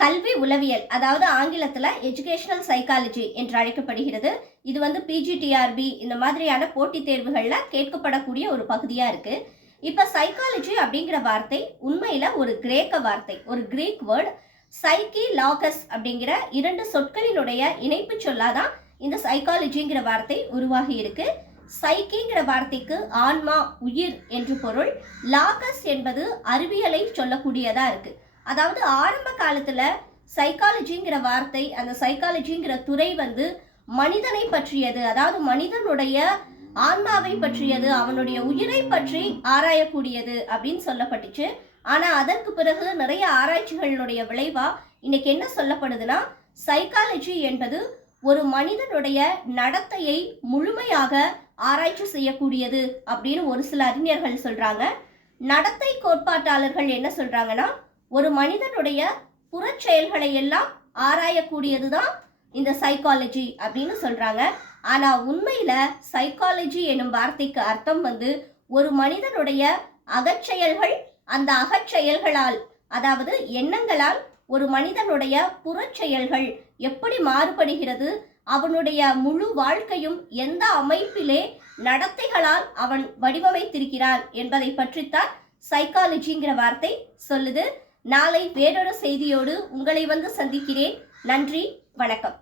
கல்வி உளவியல், அதாவது ஆங்கிலத்துல எஜுகேஷனல் சைக்காலஜி என்று அழைக்கப்படுகிறது. இது பிஜிடிஆர்பி இந்த மாதிரியான போட்டித் தேர்வுகள்ல கேட்கப்படக்கூடிய ஒரு பகுதியா இருக்கு. இப்ப சைக்காலஜி அப்படிங்கிற வார்த்தை உண்மையில ஒரு கிரேக்க வார்த்தை, ஒரு கிரீக் வேர்டு. சைக்கி, லாகஸ் அப்படிங்கிற 2 சொற்களினுடைய இணைப்பு சொல்லாதான் இந்த சைக்காலஜிங்கிற வார்த்தை உருவாகி இருக்கு. சைக்கிங்கிற வார்த்தைக்கு ஆன்மா, உயிர் என்று பொருள். லாகஸ் என்பது அறிவியலை சொல்லக்கூடியதா இருக்கு. அதாவது ஆரம்ப காலத்துல சைக்காலஜிங்கிற வார்த்தை, அந்த சைக்காலஜிங்கிற துறை மனிதனை பற்றியது, அதாவது மனிதனுடைய ஆன்மாவை பற்றியது, அவனுடைய உயிரை பற்றி ஆராயக்கூடியது அப்படின்னு சொல்லப்பட்டுச்சு. ஆனா அதற்கு பிறகு நிறைய ஆராய்ச்சிகளுடைய விளைவா இன்னைக்கு என்ன சொல்லப்படுதுன்னா, சைக்காலஜி என்பது ஒரு மனிதனுடைய நடத்தையை முழுமையாக ஆராய்ச்சி செய்யக்கூடியது அப்படின்னு ஒரு சில அறிஞர்கள் சொல்றாங்க. நடத்தை கோட்பாட்டாளர்கள் என்ன சொல்றாங்கன்னா, ஒரு மனிதனுடைய புறச்செயல்களை எல்லாம் ஆராயக்கூடியதுதான் இந்த சைக்காலஜி அப்படின்னு சொல்றாங்க. ஆனா உண்மையில சைக்காலஜி எனும் வார்த்தைக்கு அர்த்தம் ஒரு மனிதனுடைய அகச்செயல்கள், அந்த அகச்செயல்களால், அதாவது எண்ணங்களால் ஒரு மனிதனுடைய புறச்செயல்கள் எப்படி மாறுபடுகிறது, அவனுடைய முழு வாழ்க்கையும் எந்த அமைப்பிலே நடத்தைகளால் அவன் வடிவமைத்திருக்கிறான் என்பதை பற்றித்தான் சைக்காலஜிங்கிற வார்த்தை சொல்லுது. நாளை வேறொரு செய்தியோடு உங்களை சந்திக்கிறேன். நன்றி, வணக்கம்.